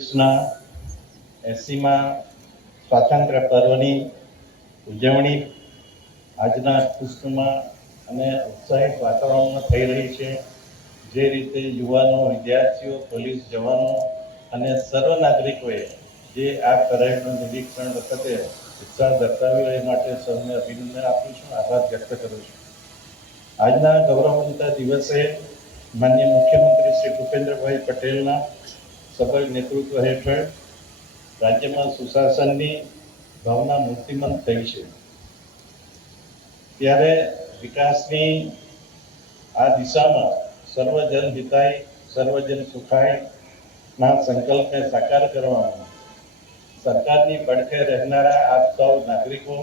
દેશના 80મા સ્વાતંત્ર્ય પર્વની ઉજવણી આજના ખુશનુમા અને ઉત્સાહિત વાતાવરણમાં થઈ રહી છે। જે રીતે યુવાનો, વિદ્યાર્થીઓ, પોલીસ જવાનો અને સર્વ નાગરિકોએ જે આ પરેડનું નિરીક્ષણ વખતે ઉત્સાહ દર્શાવ્યો એ માટે સૌને અભિનંદન આપું છું, આભાર વ્યક્ત કરું છું। આજના ગૌરવવંતા દિવસે માનનીય મુખ્યમંત્રી શ્રી ભૂપેન્દ્રભાઈ પટેલના સફળ નેતૃત્વ હેઠળ રાજ્યમાં સુશાસનની ભાવના મૂર્તિમંત થઈ છે। ત્યારે વિકાસની આ દિશામાં સર્વજન હિતાય સર્વજન સુખાય ના સંકલ્પને સાકાર કરવામાં સરકારની પડખે રહેનારા આપ સૌ નાગરિકો,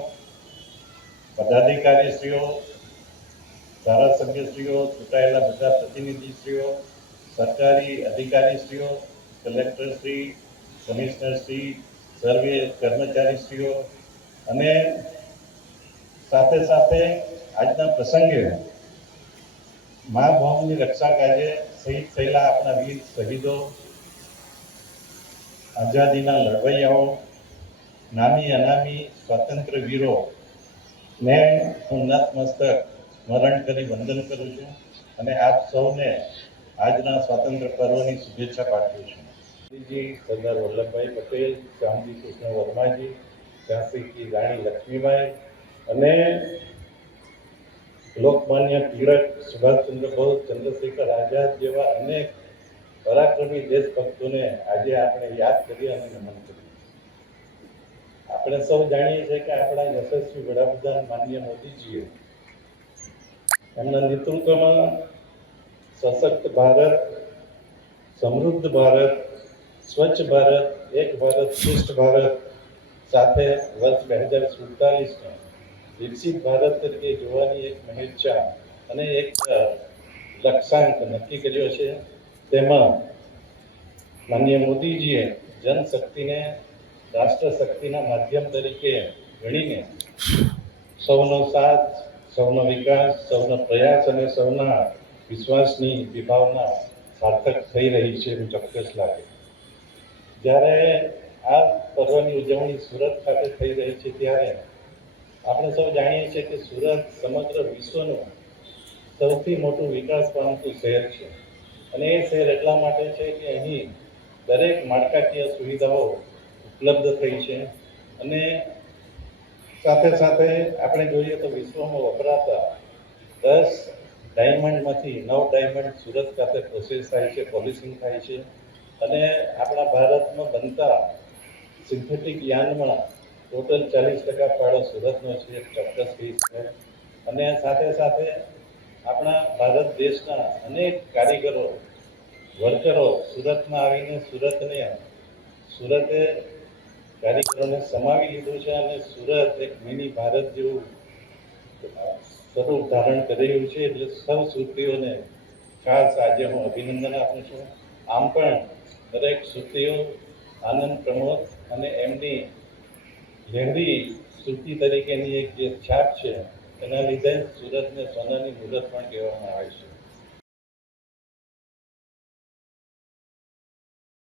પદાધિકારીશ્રીઓ, ધારાસભ્યશ્રીઓ, ચૂંટાયેલા બધા પ્રતિનિધિશ્રીઓ, સરકારી અધિકારીશ્રીઓ, કલેક્ટરશ્રી, કમિશનરશ્રી, સર્વે કર્મચારીશ્રીઓ અને સાથે સાથે આજના પ્રસંગે મા ભૌમની રક્ષા કાજે શહીદ થયેલા આપણા વીર શહીદો, આઝાદીના લડવૈયાઓ, નામી અનામી સ્વાતંત્ર્ય વીરો ને હું નતમસ્તક સ્મરણ કરી વંદન કરું છું અને આપ સૌને આજના સ્વાતંત્ર્ય પર્વની શુભેચ્છા પાઠવું છું। જી સરદાર વલ્લભભાઈ પટેલ, શ્યામજી કૃષ્ણ વર્માજી, ઝાંસીથી રાણી લક્ષ્મીબાઈ અને લોકમાન્ય તિલક, સુભાષચંદ્ર બોઝ, ચંદ્રશેખર આઝાદ જેવા અનેક પરાક્રમી દેશભક્તોને આજે આપણે યાદ કરી અને નમન કર્યું। આપણે સૌ જાણીએ છીએ કે આપણા યશસ્વી વડાપ્રધાન માનનીય મોદીજીએ એમના નેતૃત્વમાં સશક્ત ભારત, સમૃદ્ધ ભારત, સ્વચ્છ ભારત, એક ભારત શ્રેષ્ઠ ભારત સાથે વર્ષ 2047 વિકસિત ભારત તરીકે જોવાની એક મહેચ્છા અને એક લક્ષ્યાંક નક્કી કર્યો છે। તેમાં માનનીય મોદીજીએ જનશક્તિને રાષ્ટ્ર શક્તિના માધ્યમ તરીકે ગણીને સૌનો સાથ, સૌનો વિકાસ, સૌનો પ્રયાસ અને સૌના વિશ્વાસની વિભાવના સાર્થક થઈ રહી છે એવું ચોક્કસ લાગે। જ્યારે આ પર્વની ઉજવણી સુરત ખાતે થઈ રહી છે ત્યારે આપણે સૌ જાણીએ છીએ કે સુરત સમગ્ર વિશ્વનું સૌથી મોટું વિકાસ પામતું શહેર છે અને એ શહેર એટલા માટે છે કે અહીં દરેક માળખાકીય સુવિધાઓ ઉપલબ્ધ થઈ છે અને સાથે સાથે આપણે જોઈએ તો વિશ્વમાં વપરાતા 10 ડાયમંડમાંથી 9 ડાયમંડ સુરત ખાતે પ્રોસેસ થાય છે, પોલિશિંગ થાય છે અને આપણા ભારતમાં બનતા સિન્થેટિક યાર્નમાં ટોટલ 40% ફાળો સુરતનો છે, ચોક્કસ કહી શકાય। અને સાથે સાથે આપણા ભારત દેશના અનેક કારીગરો, વર્કરો સુરતમાં આવીને સુરતે કારીગરોને સમાવી લીધું છે અને સુરત એક મિની ભારત જેવું સ્વરૂપ ધારણ કરી રહ્યું છે। એટલે સૌ સુરતીઓને ખાસ આજે હું અભિનંદન આપું છું। આમ પણ દરેક સુરતીઓ આનંદ પ્રમોદ અને એમની લહેરી સુરતી તરીકેની એક જે છાપ છે એના લીધે સુરતને સોનાની મુહૂર્ત પણ કહેવામાં આવે છે।